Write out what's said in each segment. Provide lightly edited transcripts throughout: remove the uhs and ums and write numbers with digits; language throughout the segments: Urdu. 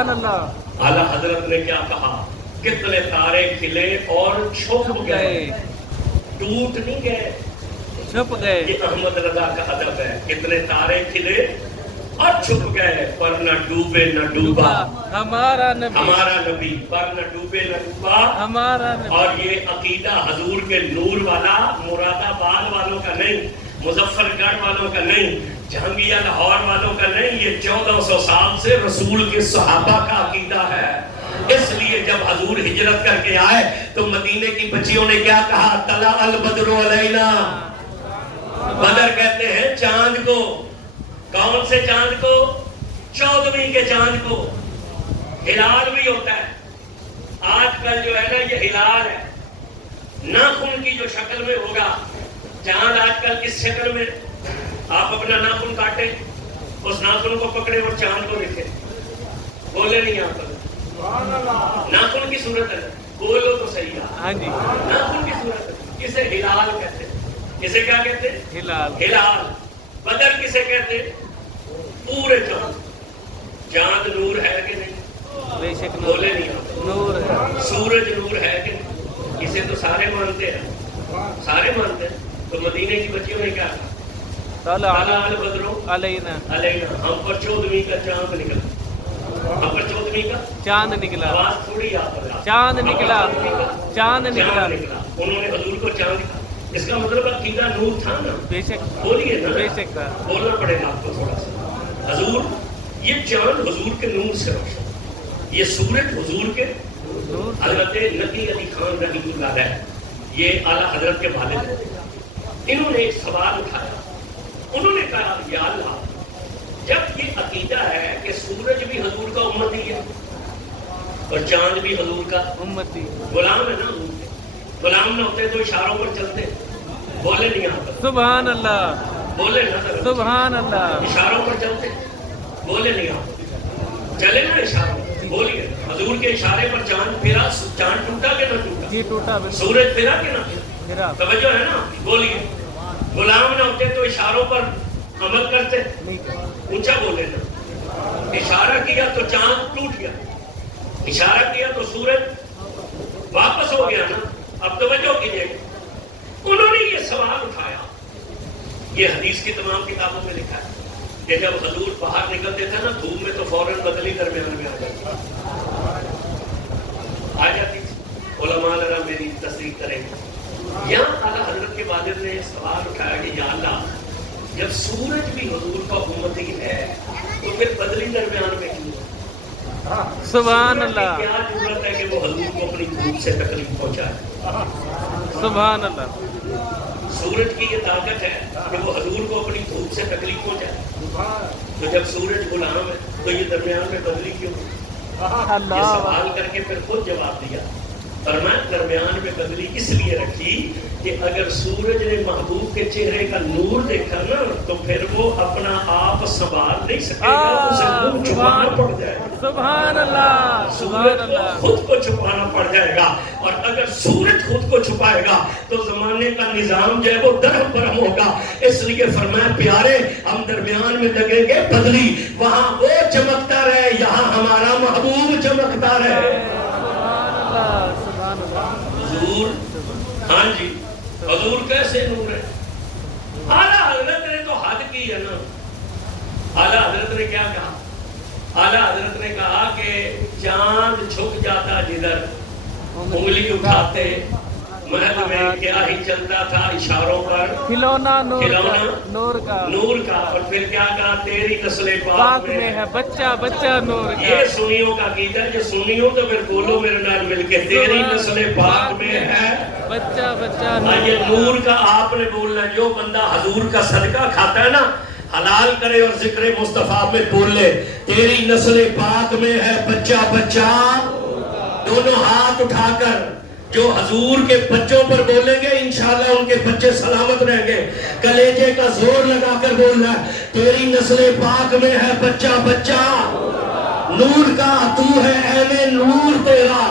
اللہ اعلیٰ حضرت نے کیا کہا؟ کتنے تارے کھلے اور چھپ گئے، ٹوٹ نہیں گئے، چھپ گئے۔ یہ احمد رضا کا ادب ہے، کتنے تارے کھلے اور چھپ گئے، پر نہ ڈوبے نہ ڈوبا ہمارا نبی، ہمارا نبی، پر نہ ڈوبے نہ ڈوبا ہمارا نبی۔ اور یہ عقیدہ حضور کے نور والا مراد آباد والوں کا نہیں، مظفر گڑھ والوں کا نہیں، جہانگیہ لاہور والوں کا نہیں، یہ 1400 سال سے رسول کے صحابہ کا عقیدہ ہے۔ اس لیے جب حضور ہجرت کر کے آئے تو مدینے کی بچیوں نے کیا کہا؟ طلع البدر علینا، بدر کہتے ہیں چاند کو، کون سے چاند کو؟ 14ویں کے چاند کو۔ ہلال بھی ہوتا ہے، آج کل جو ہے نا یہ ہلال ہے، ناخن کی جو شکل میں ہوگا، چاند آج کل کس شکل میں؟ آپ اپنا ناخن کاٹیں، اس ناخن کو پکڑے اور چاند کو لکھیں، بولے نہیں آپ ناخن کی صورت ہے، بولو تو صحیح ہے، ہاں جی، ناخن کی صورت ہے، کسے ہلال کہتے ہیں؟ کسے کیا کہتے ہیں؟ ہلال۔ ہلال۔ بدر کسے کہتے ہیں؟ پورے چاند۔ چاند نور ہے کہ نہیں؟ بے شک بولے نہیں آپ، نور ہے۔ سورج نور ہے کہ نہیں؟ اسے تو سارے مانتے ہیں، سارے مانتے ہیں۔ تو مدینے کی بچیوں نے کیا کہا؟ طلع طلع البدر علینا، علینا، ہم پر 14ویں کا چاند نکلا، ہم پر 14ویں کا چاند نکلا، آواز تھوڑی آپ پر، چاند نکلا، چاند نکلا۔ انہوں نے حضور کو چاند کہا، اس کا مطلب عقیدہ نور تھا نا، بے شک، بولیے نا، بے شک تھا۔ بولنا پڑے گا آپ کو تھوڑا سا۔ حضور، یہ چاند حضور کے نور سے روشن، یہ سورج حضور کے نور۔ حضرت نقی علی خان رحمۃ اللہ علیہ، یہ اعلیٰ حضرت کے والد ہیں، انہوں نے ایک سوال اٹھایا، انہوں نے کہا یا اللہ، جب یہ عقیدہ ہے کہ سورج بھی حضور کا امتی ہے اور چاند بھی حضور کا امتی، غلام ہے نا، حضور کے غلام نہ ہوتے تو اشاروں پر چلتے، بولے نہیں آتا، سبحان اللہ، بولے نہ ذرا، سبحان اللہ۔ اشاروں پر چلتے، بولے نہیں آتا، چلے نا اشاروں، بولیے حضور کے اشارے پر چاند پھرا، چاند ٹوٹا کہ نہ ٹوٹا؟ جی ٹوٹا، سورج پھرا کہ نہ پھرا؟ میرا توجہ ہے نا، بولیے غلام نہ ہوتے تو اشاروں پر عمل کرتے، اونچا بولے نا، اشارہ کیا تو چاند ٹوٹ گیا، اشارہ کیا تو سورج واپس ہو گیا نا۔ اب توجہ کیجیے، انہوں نے یہ سوال اٹھایا، یہ حدیث کی تمام کتابوں میں لکھا ہے کہ جب حضور باہر نکلتے تھے نا دھوپ میں تو فوراً بدلی درمیان میں آ جاتی تھی، علماء ذرا میری تصدیق کریں گے۔ یہاں اعلیٰ حضرت کے والد نے سوال اٹھایا کہ یا اللہ، جب سورج بھی حضور کا امتی ہے تو پھر بدلی درمیان میں کیوں؟ سبحان اللہ، کیا ضرورت ہے کہ وہ حضور کو اپنی دھوپ سے تکلیف پہنچائے؟ سبحان اللہ۔ سورج کی یہ طاقت ہے کہ وہ حضور کو اپنی دھوپ سے تکلیف پہنچائے، تو جب سورج غلام ہے تو یہ درمیان میں بدلی کیوں؟ یہ سوال کر کے پھر خود جواب دیا، فرمایا درمیان میں بدلی اس لیے رکھی کہ اگر سورج نے محبوب کے چہرے کا نور دیکھا نا تو پھر وہ اپنا آپ سنبھال نہیں سکے گا، اسے منہ چھپانا پڑ جائے گا، سبحان اللہ، سورج کو خود کو چھپانا پڑ جائے گا، اور اگر سورج خود کو چھپائے گا تو زمانے کا نظام جو ہے وہ درہم برہم ہوگا۔ اس لیے فرمایا پیارے، ہم درمیان میں لگیں گے بدلی، وہاں وہ چمکتا رہے، یہاں ہمارا محبوب چمکتا رہے۔ حضور، ہاں جی، حضور کیسے نور ہے؟ اعلیٰ حضرت نے تو حد کی ہے نا۔ اعلیٰ حضرت نے کیا کہا؟ اعلیٰ حضرت نے کہا کہ چاند چھپ جاتا جدھر، انگلی اٹھاتے محل میں کیا ہی چلتا تھا اشاروں پر، کھلونا نور کا، نور کا، اور پھر کیا کہا؟ تیری نسل پاک میں ہے بچہ بچہ نور کا۔ یہ سنیوں کا عقیدہ ہے، جو سنیوں تو پھر بولو میرے نال مل کے، تیری نسل پاک میں ہے بچہ بچہ یہ نور کا۔ آپ نے بولنا، جو بندہ حضور کا صدقہ کھاتا ہے نا، حلال کرے اور ذکر مصطفیٰ میں بول لے تیری نسل پاک میں ہے بچہ بچہ، دونوں ہاتھ اٹھا کر جو حضور کے بچوں پر بولیں گے انشاءاللہ ان کے بچے سلامت رہیں گے۔ کلیجے کا زور لگا کر بولنا ہے تیری نسل پاک میں ہے بچہ بچہ نور کا، تو ہے عین نور تیرا،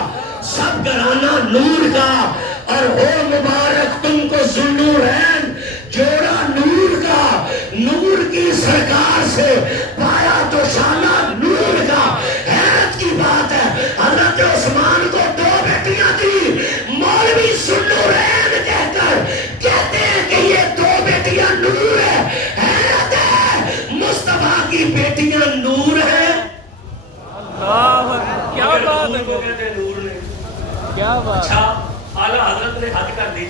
سب گھرانہ نور کا، اور ہو مبارک تم کو ذوالنورین، جوڑا نور کا، نور کی سرکار سے پایا تو شانہ نور کا، حیرت کی پھر بات حضور ہے کو کہتے ہیں نور نے. کیا بات. اچھا اعلیٰ حضرت نے حد کر دی.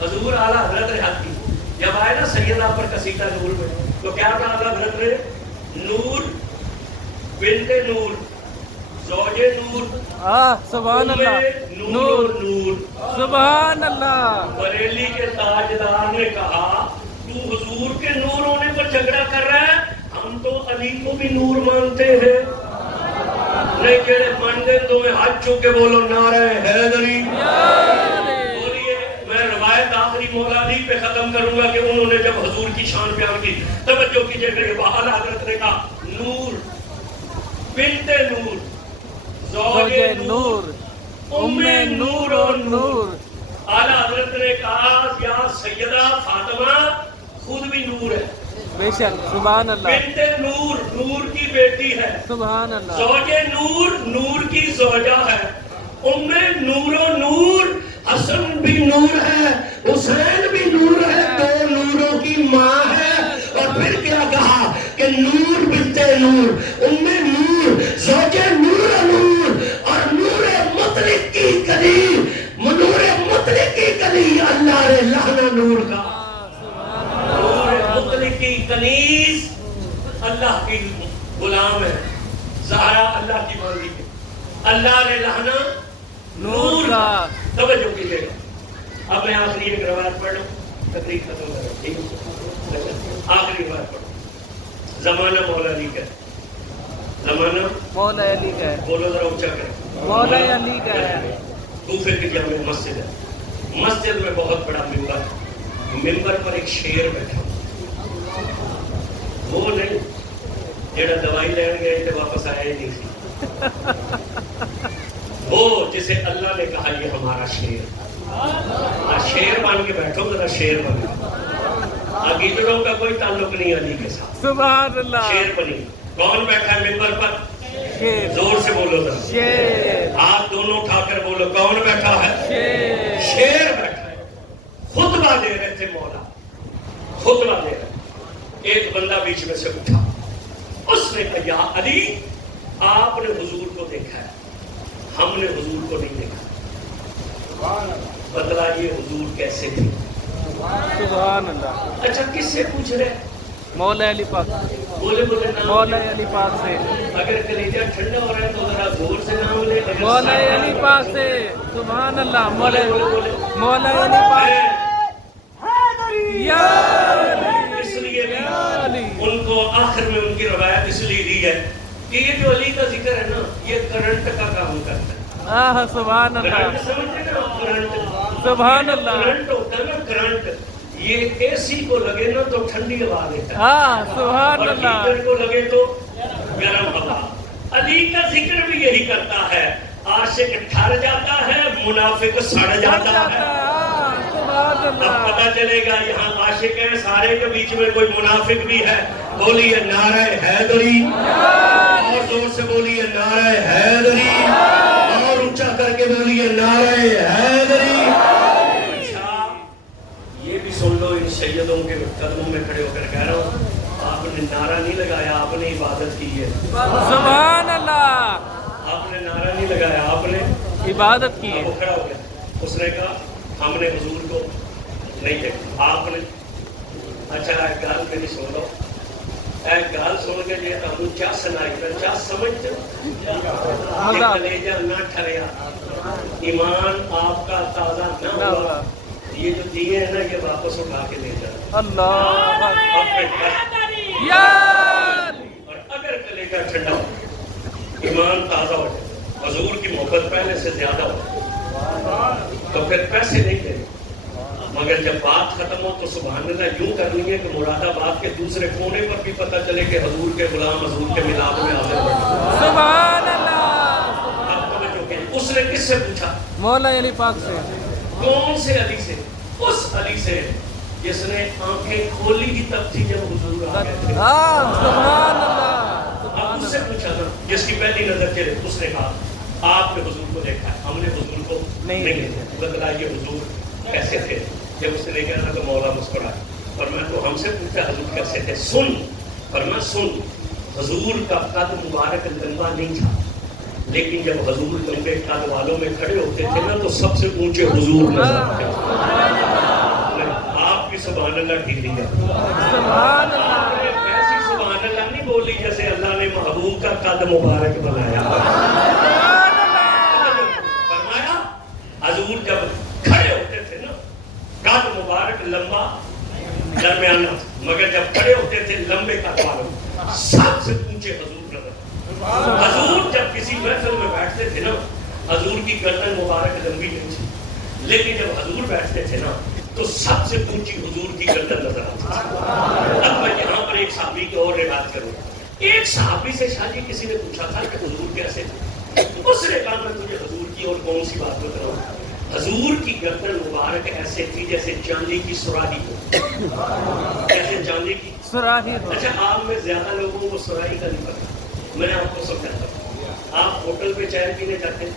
حضور اعلیٰ حضرت نے حد کی. جب آئے نا سیدہ پر قصیدہ نور میں تو کیا کہا اعلیٰ حضرت نے؟ نور بنت نور زوج نور سبحان اللہ. نور نور. سبحان اللہ. بریلی کے تاجدار نے کہا تو حضور کے نور ہونے پر جھگڑا کر رہا ہے, ہم تو علی کو بھی نور مانتے ہیں. نہیں جڑے منڈے تو میں ہاتھ چو کے بولو نعرہ حیدری. بولیے. میں روایت آخری مولا علی پہ ختم کروں گا کہ انہوں نے جب حضور کی شان بیان کی, توجہ کیجئے کہ اعلیٰ حضرت نے کہا نور بنت نور زوج نور ام نور اور نور. اعلیٰ حضرت نے کہا یا سیدہ فاطمہ خود بھی نور ہے. بے شک. سبحان اللہ. بنت نور نور کی بیٹی ہے. سبحان اللہ. زوج نور نور کی زوجہ ہے. ام نور و نور حسن بھی نور ہے حسین بھی نور ہے, دو نوروں کی ماں ہے. اور پھر کیا کہا کہ نور بنت نور ام نور زوج نور و نور اور نور مطلق کی کلی, نور مطلق کی کلی اللہ رے لہنا نور کا. نور مطلق کی کنیز اللہ کی غلام ہے. زہرا اللہ کی مالی ہے. اللہ نے لہنا نور کا. توجہ کیجئے گا. اب میں آخری ایک روایت پڑھ لوں, تقریر ختم کروں. ٹھیک ہے, آخری روایت پڑھو. زمانہ مولا علی کا ہے. زمانہ مولا علی کا ہے. بولو ذرا اونچا کریں. مولا علی کا ہے. کوفے کی جامع مسجد ہے. مسجد میں بہت بڑا ممبر ہے. ممبر پر ایک شیر بیٹھا, وہ نہیں جڑا دوائی لین گئے تھے واپس آیا ہی نہیں سی, وہ جسے اللہ نے کہا یہ ہمارا شیر. شیر بن کے بیٹھو ذرا, شیر بن کے. عقیدتوں کا کوئی تعلق نہیں علی کے ساتھ. سبحان اللہ. شیر بنی. کون بیٹھا ہے ممبر پر؟ شیر. زور سے بولو ذرا. شیر. ہاتھ دونوں اٹھا کر بولو کون بیٹھا ہے؟ شیر. شیر بیٹھا ہے. خطبہ دے رہے تھے مولا, خطبہ دے رہے. ایک بندہ بیچ میں سے اٹھا, اس نے کہا یا علی آپ نے حضور کو دیکھا ہے, ہم نے حضور کو نہیں دیکھا. بتلائیے حضور کیسے تھے؟ سبحان اللہ. اچھا کس سے پوچھ رہے؟ مولا علی پاک. بولے بولے نام. مولا علی پاک سے. اگر کلیجہ ٹھنڈا ہو رہا ہے تو ذرا زور سے نام لے. مولا علی پاک سے. سبحان اللہ. مولا علی پاک. یا اس لیے ان کو آخر میں ان کی روایت اس لیے دی ہے کہ یہ جو علی کا ذکر ہے نا, یہ کرنٹ کا کام کرتا ہے. سبحان اللہ. کرنٹ سمجھتے ہیں نا, کرنٹ. سبحان اللہ. کرنٹ ہوتا ہے نا, کرنٹ. یہ اے سی کو لگے نا تو ٹھنڈی ہوا دیتا ہے, سبحان اور اللہ. ہیٹر کو لگے تو گرم ہوا. علی کا ذکر بھی یہی کرتا ہے. عاشق ٹھر جاتا ہے, منافق سڑ جاتا ہے. اب پتہ چلے گا یہاں عاشق ہیں سارے کے بیچ میں کوئی منافق بھی ہے. بولیے نعرہ حیدری, اور زور سے بولیے نعرہ حیدری, اور اونچا کر کے بولیے نعرہ حیدری. اچھا یہ بھی سن لو, ان سیدوں کے قدموں میں کھڑے ہو کر کہہ رہا ہوں, آپ نے نعرہ نہیں لگایا, آپ نے عبادت کی ہے. سبحان اللہ. آپ نے نعرہ نہیں لگایا, آپ نے عبادت کی ہے. وہ کھڑا ہو گیا. اس نے کہا ہم نے حضور کو نہیں دیکھا, آپ نے. اچھا ایک گال میری سن لو, ایک گال سن کے جی ہم کیا سنائی تھا, کیا سمجھتے کلیجہ نہ ٹھریا, ایمان آپ کا تازہ نہ ہوا, یہ جو دیے ہیں نا یہ واپس اٹھا کے لے جانا. اللہ. اور اگر کلیجہ ٹھنڈا ہو, ایمان تازہ ہو جائے, حضور کی محبت پہلے سے زیادہ ہو, تو پھر پیسے نہیں دیں. مگر جب بات ختم ہو تو سبحان اللہ یوں کر لیں گے کہ مراد آباد کے دوسرے کونے پر بھی پتہ چلے کہ حضور کے غلام حضور کے ملاد میں حاضر ہیں. سبحان اللہ. اب توجہ کیجیے, اس نے کس سے پوچھا؟ مولا علی پاک سے. کون سے علی سے؟ اس علی سے جس نے آنکھیں کھولی ہی تب تھی جب حضور آ گئے تھے. سبحان اللہ. اب اس سے پوچھا تھا جس کی پہلی نظر چلے, اس نے کہا آپ نے حضور کو دیکھا ہے, ہم نے حضور کو نہیں دیکھا. بتلائیے حضور کیسے تھے؟ جب اس نے کہا تو مولا مسکرایا, اور میں تو ہم سے پوچھا حضور کیسے تھے, سن. پر میں سن, حضور کا قد مبارک لمبا نہیں تھا, لیکن جب حضور لمبے قد والوں میں کھڑے ہوتے تھے نا تو سب سے اونچے حضور نظر آتے تھے. آپ کی سبحان اللہ ڈھیلی ہے. سبحان اللہ. ایسی سبحان اللہ نہیں بولی جیسے اللہ نے محبوب کا قد مبارک بنایا. فرمایا حضور جب کھڑے ہوتے تھے نا قد مبارک لمبا درمیانہ، مگر جب کھڑے ہوتے تھے لمبے قد والوں سب سے اونچے حضور نظر. حضور جب کسی محفل میں بیٹھتے تھے نا حضور کی گردن مبارک لمبی نہیں تھی، لیکن جب حضور بیٹھتے تھے نا تو سب سے اونچی حضور کی گردن نظر آتی تھی. اب میں یہاں پر ایک صحابی کی اور روایت کروں. ایک صحابی سے شاہ جی کسی نے پوچھا تھا کہ حضور کیسے تھے؟ اس نے کہا میں تجھے حضور کی اور کون سی بات بتاؤں. حضور کی گردن مبارک ایسے تھی جیسے چاندی کی سراہی ہو. جیسے چاندی کی سراہی ہو. اچھا آپ میں زیادہ لوگوں کو سراہی کا نہیں پتا. میں نے آپ کو سمجھاتا ہوں. آپ ہوٹل پہ چائے پینے جاتے ہیں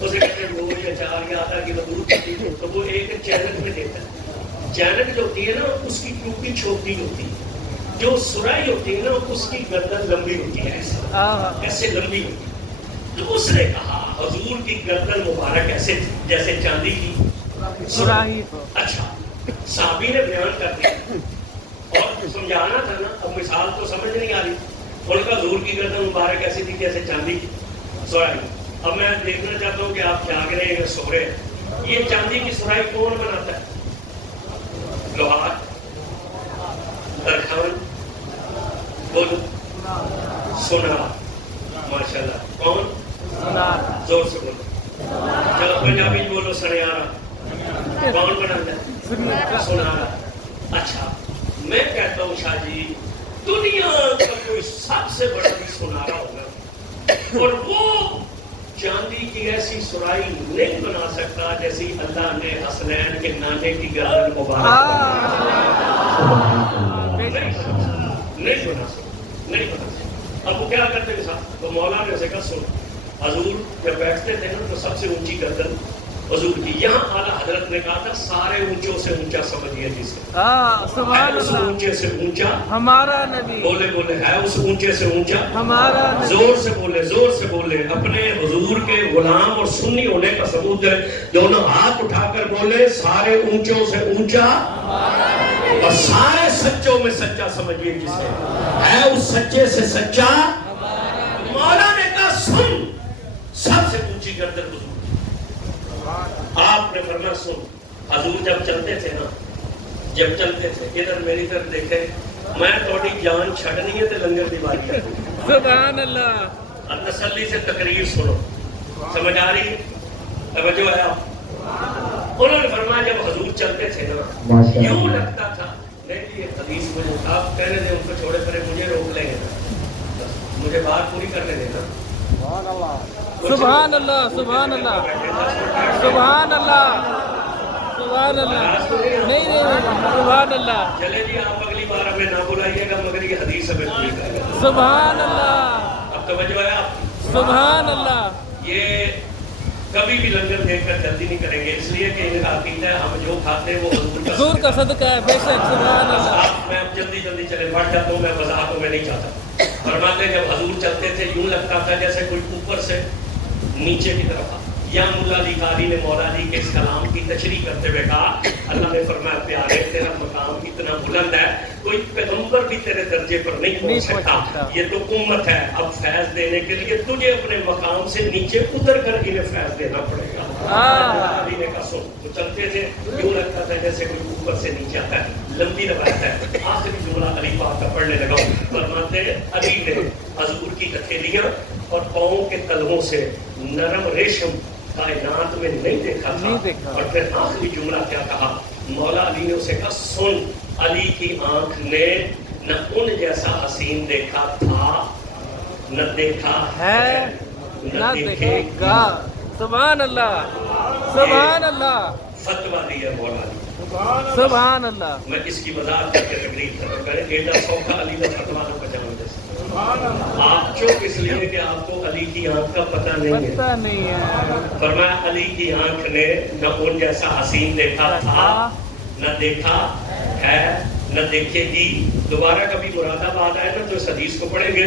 اسے کہتے ہیں 2 یا 4 یا آدھا کلو دودھ پیتی ہے تو وہ ایک چینک میں دیتا ہے. چینک جو ہوتی ہے نا اس کی ٹوپی چھوٹی ہوتی ہے، جو سراہی ہوتی ہے نا اس کی گردن لمبی ہوتی ہے ایسے لمبی ہوتی ہے. تو اس نے کہا حضور کی گردن مبارک ایسے جیسے چاندی کی سراہی ہو. اچھا صحابی نے بیان کر دیا اور سمجھانا تھا نا. اب مثال تو سمجھ نہیں آ رہی. ان کا حضور کی گردن مبارک ایسی تھی جیسے چاندی کی سراہی. اب میں دیکھنا چاہتا ہوں کہ آپ جاگ رہے ہیں یا سو رہے ہیں. یہ چاندی کی سراہی کون بناتا ہے؟ لوہار، درخت، بول سونار. ماشاءاللہ. کون؟ زور سے بولو. چلو پنجابی بولو سنیارا. کون بناتا ہے؟ سونارا. اچھا میں کہتا ہوں شاہ جی دنیا کا کوئی سب سے بڑا بھی سونارا ہوگا اور وہ چاندی کی ایسی سراہی نہیں بنا سکتا جیسی اللہ نے حسنین کے نانے کی گردن مبارک نہیں بنا سکتا. اب وہ کیا کرتے ہیں صاحب؟ تو مولا نے اسے کہا سن حضور جب بیٹھتے تھے نا تو سب سے اونچی گردن حضور کی. یہاں اعلیٰ حضرت نے کہا تھا سارے اونچوں سے اونچا سمجھیے جسے سبحان اس اللہ. اونچے سے اونچا ہمارا نبی. بولے بولے ہے اس اونچے سے اونچا ہمارا نبی. زور سے بولے زور سے بولے. اپنے حضور کے غلام اور سنی ہونے کا ثبوت ہے. دونوں ہاتھ اٹھا کر بولے سارے اونچوں سے اونچا اور سارے سچوں میں سچا سمجھیے جسے ہے اس سچے سے سچا. مولا نے کہا سن سب سے اونچی گردن حضور. آپ نے فرمایا سن حضور جب چلتے تھے نا جب چلتے تھے ادھر میری طرف دیکھے میں تھوڑی جان چھڑنی ہے تے لنگر دی باری ہے. سبحان اللہ. تسلی سے تقریر سنو. سمجھ آ رہی ہے؟ توجہ ہے آپ. انہوں نے فرمایا جب حضور چلتے تھے نا یوں لگتا تھا نہیں یہ حدیث میں آپ کہنے دیں ان کو چھوڑے پڑے مجھے روک لیں گے مجھے بات پوری کرنے دینا. سبحان اللہ. سبحان اللہ. سبحان اللہ. سبحان اللہ. نہیں سبحان اللہ. چلے جی آپ اگلی بار ہمیں نہ بلائیے گا مگر یہ حدیث ہمیں پوری کرے گا. سبحان اللہ. اب توجہ ہے آپ. سبحان اللہ. یہ کبھی بھی لنگر دیکھ کر جلدی نہیں کریں گے اس لیے کہ ان کا عقیدہ ہے ہم جو کھاتے ہیں وہ حضور کا صدقہ ہے. بے شک. سبحان اللہ. میں اب جلدی جلدی چلے بڑھ جاتا ہوں. میں وضاحتوں میں نہیں چاہتا. فرماتے جب حضور چلتے تھے یوں لگتا تھا جیسے کوئی اوپر سے نیچے کی طرف. یا مولا علی قاری نے مولا علی کے اس کلام کی تشریح کرتے ہوئے کہا اللہ نے فرمایا پیارے تیرا مقام اتنا بلند ہے کوئی پیغمبر بھی تیرے درجے پر نہیں پہنچ سکتا. یہ تو امت ہے. اب فیض دینے کے لیے تجھے اپنے مقام سے نیچے اتر کر انہیں فیض دینا پڑے گا. علی نے کہا سن تو چلتے تھے یوں لگتا تھا جیسے کوئی اوپر سے نیچے آتا ہے. لمبی روایت ہے. آخری جملہ علی پاک کا پڑھنے لگا. فرماتے علی نے حضور کی ہتھیلیاں اور پاؤں کے تلووں سے نرم ریشم کائنات میں نہیں دیکھا تھا. اور پھر آخری جملہ کیا کہا؟ مولا علی نے اسے کہا سن علی کی آنکھ نے نہ ان جیسا حسین دیکھا تھا نہ دیکھا ہے نہ دیکھے گا. سبحان اللہ. سبحان اللہ. فتویٰ دیا مولا علی. سبحان اللہ. میں اس کی وضاحت کر کے تقریر ختم کریں. ایڈا سوکھا علی کا فتویٰ نہ بچاؤں جیسے آپ چوک اس لیے کہ آپ کو علی کی آنکھ کا پتہ نہیں ہے. فرمایا علی کی آنکھ نے نہ ان جیسا حسین دیکھا تھا نہ دیکھا ہے نہ دیکھے گی. دوبارہ کبھی مراد آباد آئے نا تو اس حدیث کو پڑھیں گے